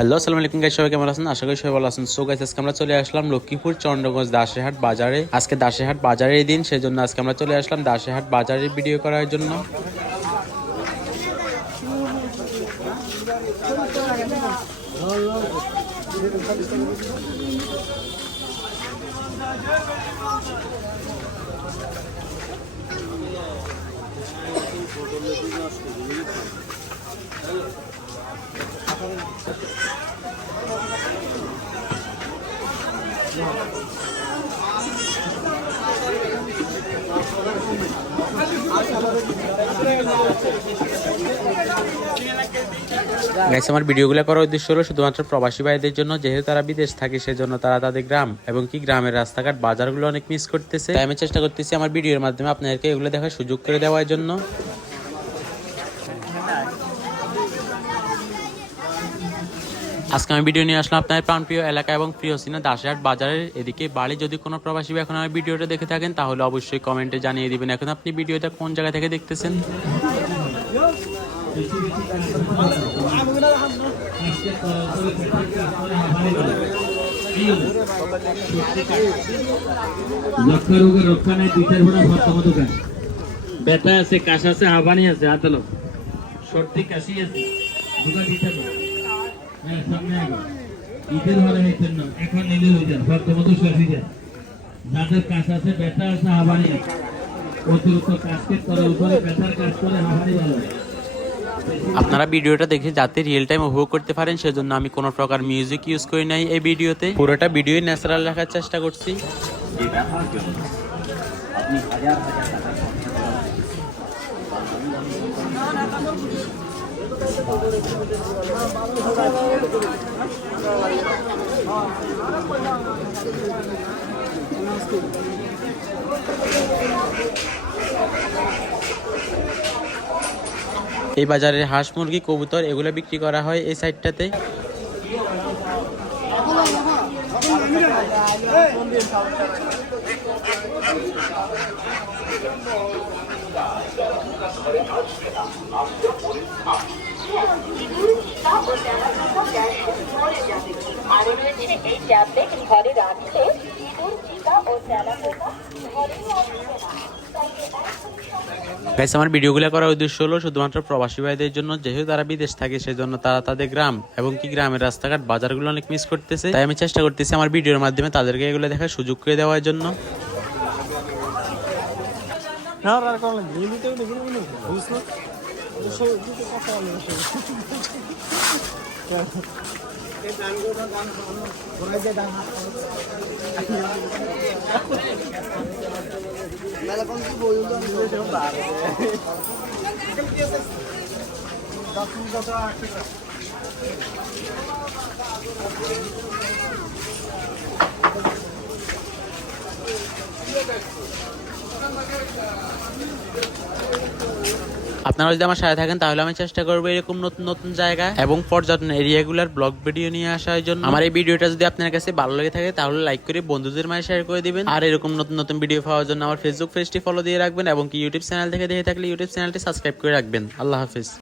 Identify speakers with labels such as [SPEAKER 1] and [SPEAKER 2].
[SPEAKER 1] Hello, আসসালামু আলাইকুম guys সবাই কেমন আছেন? আশা করি সবাই ভালো আছেন। সো গাইস আজকে আমরা চলে আসলাম লক্ষ্মীপুর চন্দ্রগঞ্জ দাসেহাট বাজারে। আজকে দাসেহাট বাজারের দিন, সেজন্য আজকে আমরা চলে আসলাম দাসেহাট বাজারের ভিডিও করার জন্য। গাইস আমার ভিডিওগুলো করার উদ্দেশ্য হলো শুধুমাত্র প্রবাসী ভাইদের জন্য, যেহেতু তারা বিদেশ থাকে, সেজন্য তারা তাদের গ্রাম এবং কি গ্রামের রাস্তাঘাট, বাজারগুলো অনেক মিস করতেছে। আমি চেষ্টা করতেছি আমার ভিডিওর মাধ্যমে আপনাদেরকে এগুলো দেখার সুযোগ করে দেওয়ার জন্য। আজকে আমি ভিডিও নিয়ে আসলাম আপনার প্রাণপ্রিয় এলাকা এবং প্রিয় সিনা দাসহাট বাজারের এদিকে। বাড়ি যদি কোনো প্রবাসী ভাই এখন আমার ভিডিওটা দেখে থাকেন তাহলে অবশ্যই কমেন্টে জানিয়ে দিবেন। এখন আপনি ভিডিওটা কোন জায়গা থেকে দেখতেছেন?
[SPEAKER 2] লক্ষ রোগের রক্ষা নাই দুইটার বড় প্রথম দোকান ব্যথা আছে কাশ আছে হাবানি আছে হাতালো সর্দি কাশি আছে দুটো দিতে ঈদের ঘরে হইতেন না এখন নিলে হয়ে যাদের কাশ আছে আছে হাবানি অতিরিক্ত কাশকে করে উপরে ব্যথার কাজ করে হাবানি ভালো।
[SPEAKER 1] আপনারা ভিডিওটা দেখে যাতে রিয়েল টাইম উপভোগ করতে পারেন সেজন্য আমি কোনো প্রকার মিউজিক ইউজ করি নাই এই ভিডিওতে। পুরোটা ভিডিওই ন্যাচারাল রাখার চেষ্টা করছি। এই বাজারের হাঁস মুরগি কবুতর এগুলো বিক্রি করা হয় এই সাইডটাতে
[SPEAKER 3] আরও রয়েছে এই ট্যাবলেট ঘরে রাখলে ইঁদুর চিকা ও তেলা ঘরেও আসবে না।
[SPEAKER 1] গাইস আমার ভিডিওগুলো করার উদ্দেশ্য হলো শুধুমাত্র প্রবাসী ভাইদের জন্য, যেহেতু তারা বিদেশ থাকে, সেজন্য তারা তাদের গ্রাম এবং কি গ্রামের রাস্তাঘাট, বাজারগুলো অনেক মিস করতেছে। তাই আমি চেষ্টা করতেছি আমার ভিডিওর মাধ্যমে তাদেরকে এগুলো দেখার সুযোগ করে দেওয়ার জন্য।
[SPEAKER 2] Ela contribuiu do ano de um bar. Tá tudo já tá aqui,
[SPEAKER 1] আপনারা যদি আমার সাথে থাকেন, তাহলে আমি চেষ্টা করব এরকম নতুন নতুন জায়গা এবং পর্যটন এরিয়াগুলোর ব্লগ ভিডিও নিয়ে আসার জন্য। আমার এই ভিডিওটা যদি আপনার কাছে ভালো লেগে থাকে, তাহলে লাইক করে বন্ধুদের মাঝে শেয়ার করে দিবেন। আর এরকম নতুন নতুন ভিডিও পাওয়ার জন্য আমার ফেসবুক পেজটি ফলো দিয়ে রাখবেন এবং কি ইউটিউব চ্যানেল থেকে দেখে থাকলে ইউটিউব চ্যানেলটি সাবস্ক্রাইব করে রাখবেন। আল্লাহ হাফিজ।